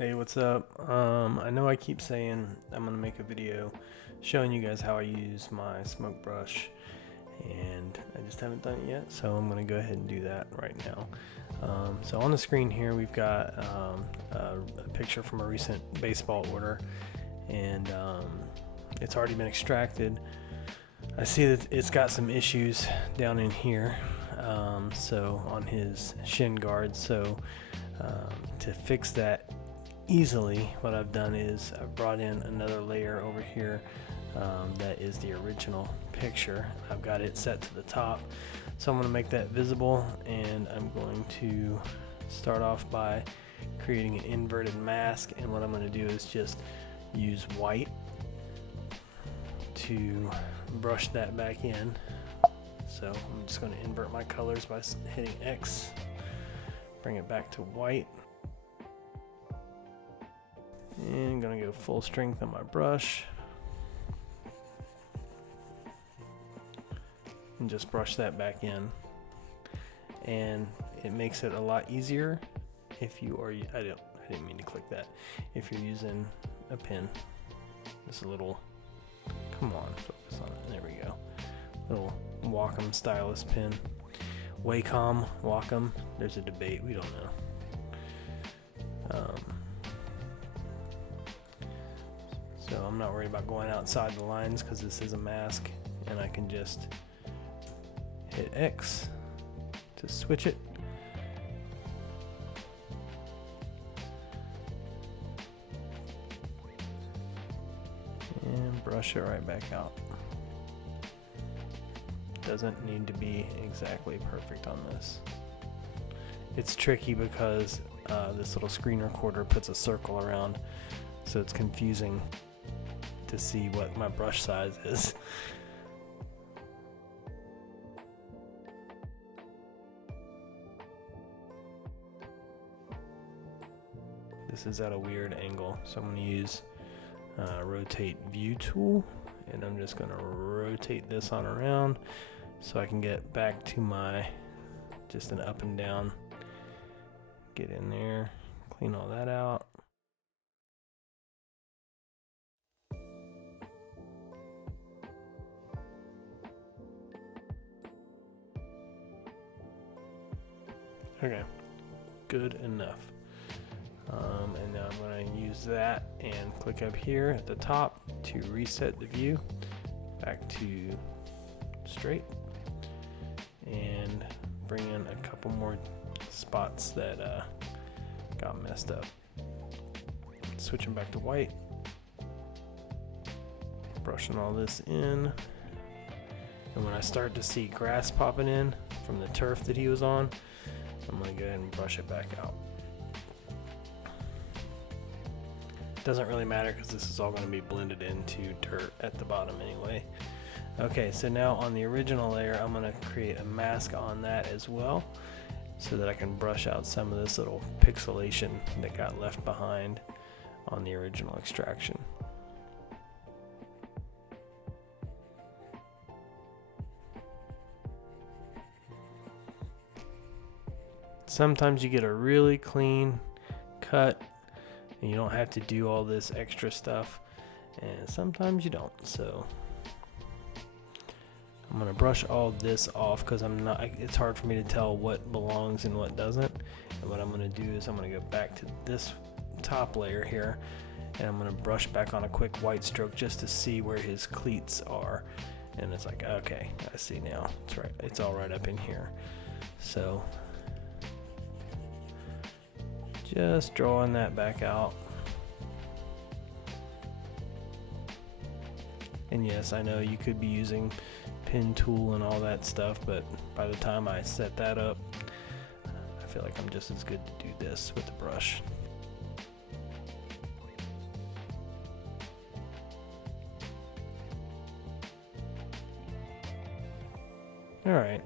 Hey, what's up? I know I keep saying I'm gonna make a video showing you guys how I use my smoke brush, and I just haven't done it yet, so I'm gonna go ahead and do that right now. So on the screen here we've got a picture from a recent baseball order, and it's already been extracted. I see that it's got some issues down in here, so on his shin guard. So to fix that easily, what I've done is I've brought in another layer over here that is the original picture. I've got it set to the top, so I'm going to make that visible, and I'm going to start off by creating an inverted mask. And what I'm going to do is just use white to brush that back in. So I'm just going to invert my colors by hitting X, bring it back to white, and I'm going to go full strength on my brush and just brush that back in. And it makes it a lot easier if you are, I didn't mean to click that, if you're using a pen. This little, come on, focus on it, there we go, little Wacom stylus pen. Wacom, there's a debate, we don't know. So I'm not worried about going outside the lines because this is a mask, and I can just hit X to switch it. And brush it right back out. Doesn't need to be exactly perfect on this. It's tricky because this little screen recorder puts a circle around, so it's confusing to see what my brush size is. This is at a weird angle, so I'm going to use rotate view tool, and I'm just going to rotate this on around so I can get back to my just an up and down. Get in there, clean all that out. Okay, good enough. And now I'm going to use that and click up here at the top to reset the view back to straight, and bring in a couple more spots that got messed up. Switching back to white, brushing all this in, and when I start to see grass popping in from the turf that he was on, I'm going to go ahead and brush it back out. Doesn't really matter because this is all going to be blended into dirt at the bottom anyway. Okay, so now on the original layer, I'm going to create a mask on that as well, so that I can brush out some of this little pixelation that got left behind on the original extraction. Sometimes you get a really clean cut and you don't have to do all this extra stuff, and sometimes you don't. So I'm gonna brush all this off because it's hard for me to tell what belongs and what doesn't. And what I'm gonna do is I'm gonna go back to this top layer here, and I'm gonna brush back on a quick white stroke just to see where his cleats are. And it's like, okay, I see now. It's right, it's all right up in here. So just drawing that back out. And yes, I know you could be using pen tool and all that stuff, but by the time I set that up, I feel like I'm just as good to do this with the brush. Alright,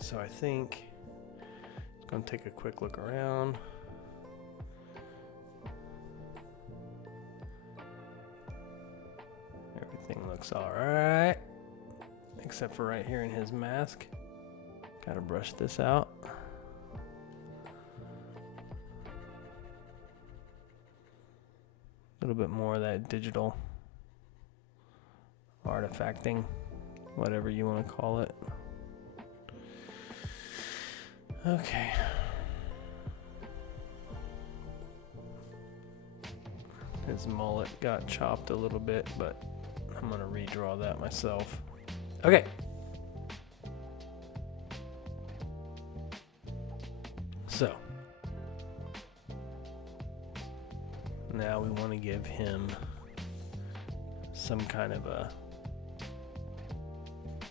so I think I'm going to take a quick look around. Everything looks alright, except for right here in his mask. Gotta brush this out. little bit more of that digital artifacting, whatever you want to call it. Okay. His mullet got chopped a little bit, but I'm gonna redraw that myself. Okay. So now we want to give him some kind of a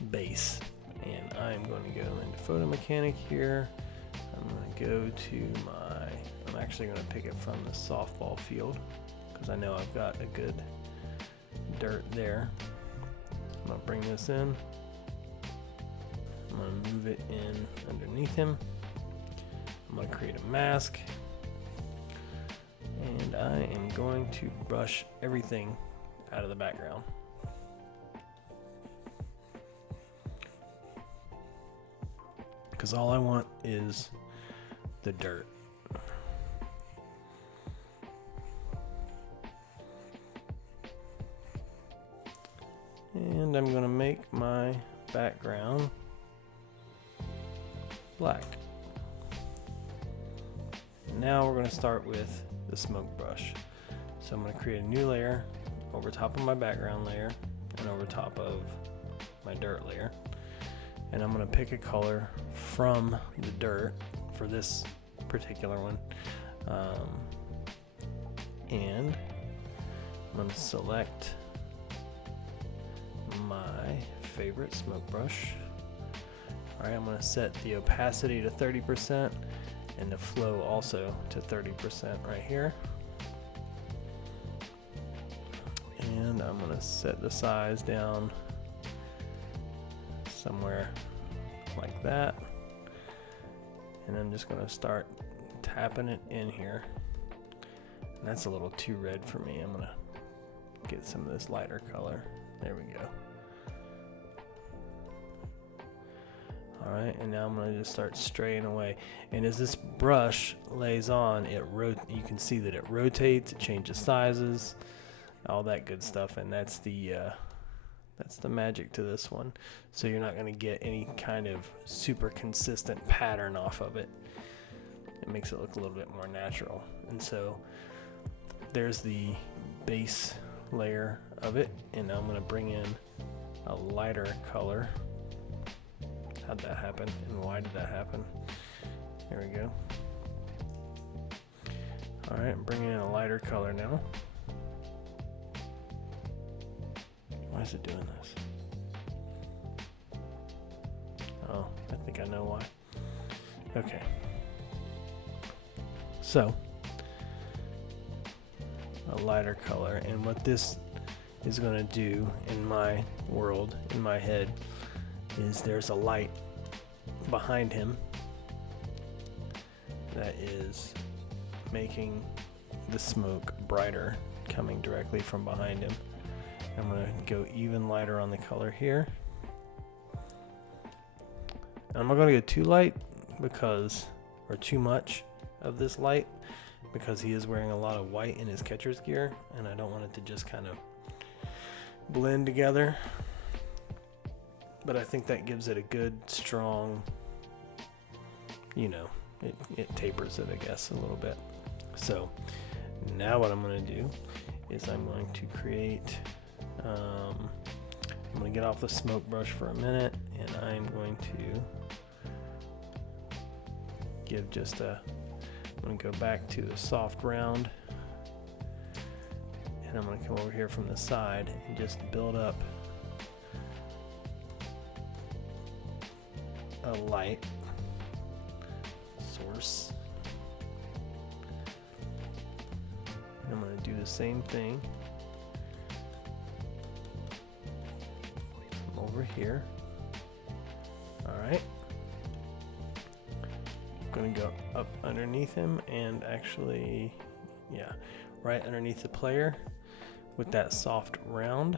base, and I'm going to go into photo mechanic here. I'm going to go to I'm actually going to pick it from the softball field because I know I've got a good dirt there. I'm going to bring this in. I'm going to move it in underneath him. I'm going to create a mask, and I am going to brush everything out of the background. Because all I want is the dirt. And I'm going to make my background black. Now we're going to start with the smoke brush. So I'm going to create a new layer over top of my background layer and over top of my dirt layer. And I'm going to pick a color from the dirt for this particular one. And I'm going to select my favorite smoke brush. Alright, I'm going to set the opacity to 30% and the flow also to 30% right here. And I'm going to set the size down somewhere like that. And I'm just going to start tapping it in here. And that's a little too red for me. I'm going to get some of this lighter color. There we go. Alright, and now I'm going to just start straying away. And as this brush lays on, you can see that it rotates, it changes sizes, all that good stuff, and that's the magic to this one. So you're not going to get any kind of super consistent pattern off of it. It makes it look a little bit more natural. And so there's the base layer of it, and now I'm going to bring in a lighter color. How'd that happen, and why did that happen? There we go. Alright, I'm bringing in a lighter color now. Why is it doing this? Oh, I think I know why. Okay. So, a lighter color, and what this is going to do in my world, in my head, is there's a light behind him that is making the smoke brighter coming directly from behind him. I'm going to go even lighter on the color here. I'm not going to go too light or too much of this light, because he is wearing a lot of white in his catcher's gear, and I don't want it to just kind of blend together. But I think that gives it a good, strong, it tapers it, I guess, a little bit. So now what I'm going to do is I'm going to create, I'm going to get off the smoke brush for a minute, and I'm going to give I'm going to go back to the soft round, and I'm going to come over here from the side and just build up a light source. And I'm going to do the same thing from over here. Alright. I'm going to go up underneath him, and actually, right underneath the player with that soft round.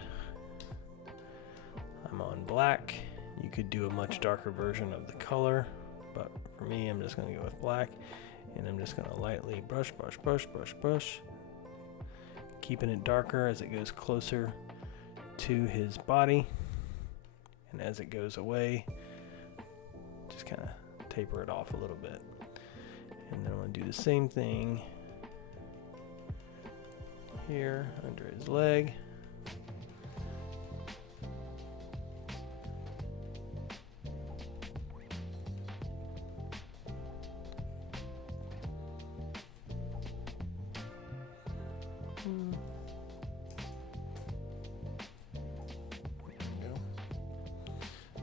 I'm on black. You could do a much darker version of the color, but for me, I'm just going to go with black, and I'm just going to lightly brush, keeping it darker as it goes closer to his body, and as it goes away, just kind of taper it off a little bit. And then I'm going to do the same thing here under his leg.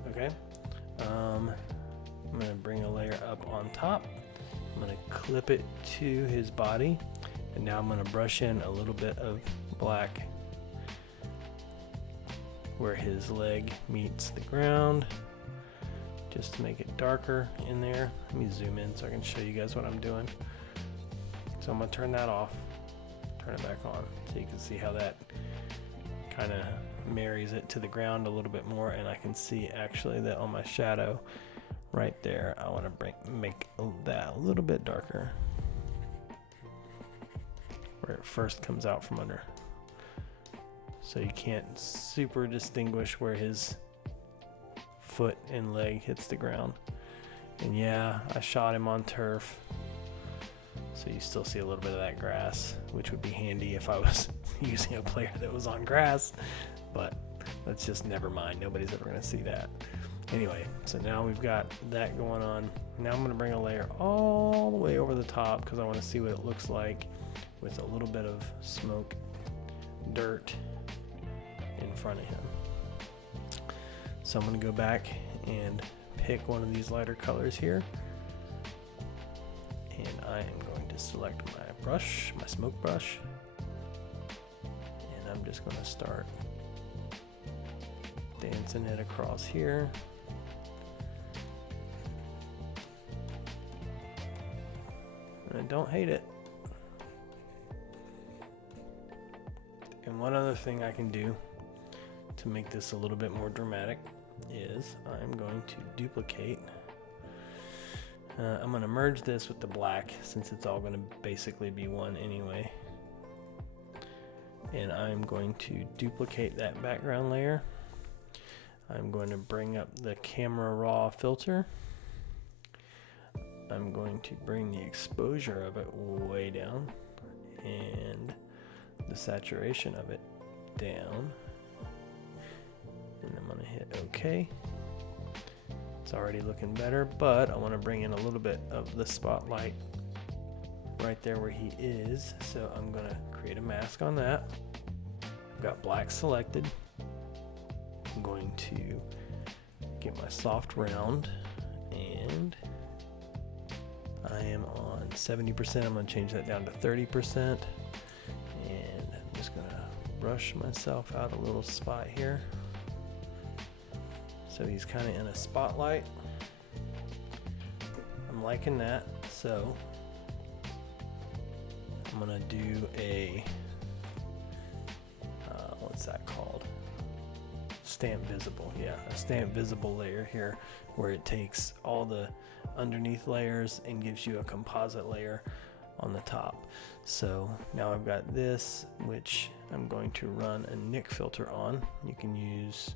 Okay, I'm going to bring a layer up on top. I'm going to clip it to his body, and now I'm going to brush in a little bit of black where his leg meets the ground, just to make it darker in there. Let me zoom in so I can show you guys what I'm doing. So I'm going to turn that off, turn it back on, so you can see how that kind of marries it to the ground a little bit more. And I can see actually that on my shadow right there, I want to make that a little bit darker where it first comes out from under, so you can't super distinguish where his foot and leg hits the ground. And yeah, I shot him on turf, so you still see a little bit of that grass, which would be handy if I was using a player that was on grass, but let's just never mind. Nobody's ever going to see that. Anyway, so now we've got that going on. Now I'm going to bring a layer all the way over the top because I want to see what it looks like with a little bit of smoke, dirt in front of him. So I'm going to go back and pick one of these lighter colors here. And I am going to select my brush, my smoke brush. And I'm just going to start dancing it across here. And I don't hate it. And one other thing I can do to make this a little bit more dramatic is I'm going to duplicate. I'm going to merge this with the black since it's all going to basically be one anyway. And I'm going to duplicate that background layer. I'm going to bring up the camera raw filter. I'm going to bring the exposure of it way down and the saturation of it down. And I'm going to hit OK. It's already looking better, but I want to bring in a little bit of the spotlight right there where he is. So I'm going to create a mask on that. I've got black selected. I'm going to get my soft round, and I am on 70%. I'm going to change that down to 30%, and I'm just going to brush myself out a little spot here. So he's kind of in a spotlight. I'm liking that. So I'm going to do a, what's that called? Stamp visible. Yeah, a stamp visible layer here where it takes all the underneath layers and gives you a composite layer on the top. So now I've got this, which I'm going to run a Nick filter on. You can use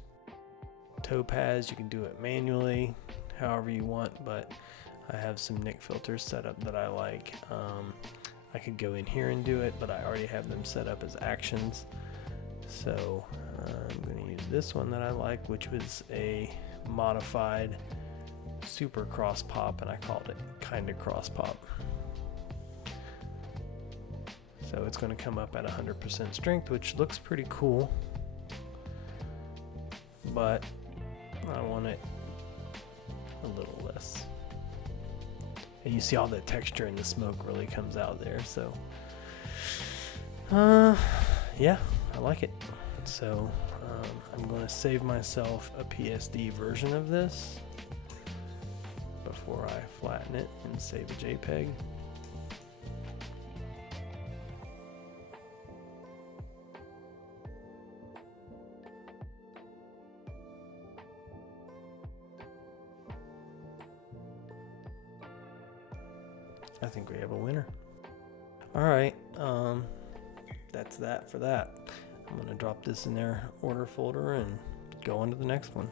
topaz, you can do it manually, however you want, but I have some Nick filters set up that I like. I could go in here and do it, but I already have them set up as actions. So I'm going to use this one that I like, which was a modified super cross pop, and I called it kinda cross pop. So it's going to come up at 100% strength, which looks pretty cool, but I want it a little less. And you see all the texture and the smoke really comes out there. So yeah, I like it. So I'm going to save myself a PSD version of this before I flatten it and save a JPEG. I think we have a winner. All right. that's that for that. I'm gonna drop this in their order folder and go on to the next one.